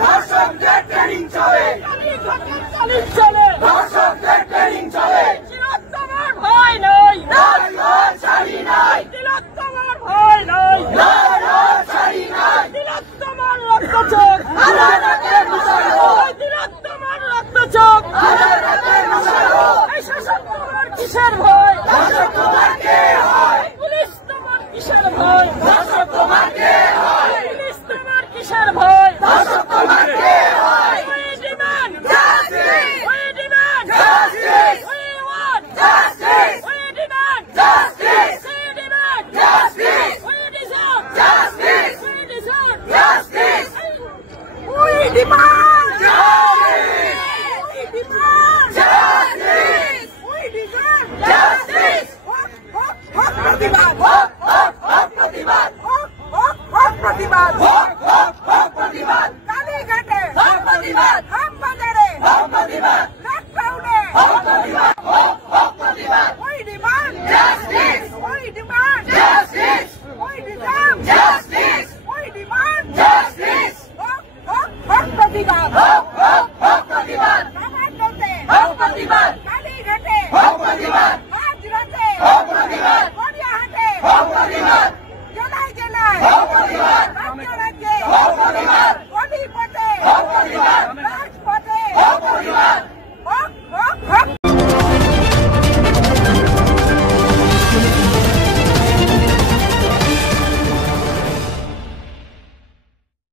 ধর্ষকদের ট্রেনিং চলে, ধর্ষকদের ট্রেনিং চলে। তিলোত্তমার ভয় নাই, রাজপথ ছাড়ি নাই, তিলোত্তমার ভয় নাই, রাজপথ ছাড়ি নাই। তিলোত্তমার রক্তচোখ, আদালতে মুশারফ, তিলোত্তমার রক্তচোখ, আদালতে মুশারফ। এই শাসক তোমার কিসের ভয়? ধর্ষক তোমার কে হয়? পুলিশ তোমার কিসের ভয়? ধর্ষক তোমার কে হয়? পুলিশ তোমার কিসের ভয়? ধর্ষক তোমার কে হয়? We demand Justice! We demand Justice! We want Justice! We demand Justice! We demand Justice! We deserve Justice! We deserve Justice! We demand Justice! We demand Justice! We deserve Justice! হক প্রতিবাদ হক হক হক প্রতিবাদ, হক প্রতিবাদ হক হক হক প্রতিবাদ, কালীঘাটে হক প্রতিবাদ,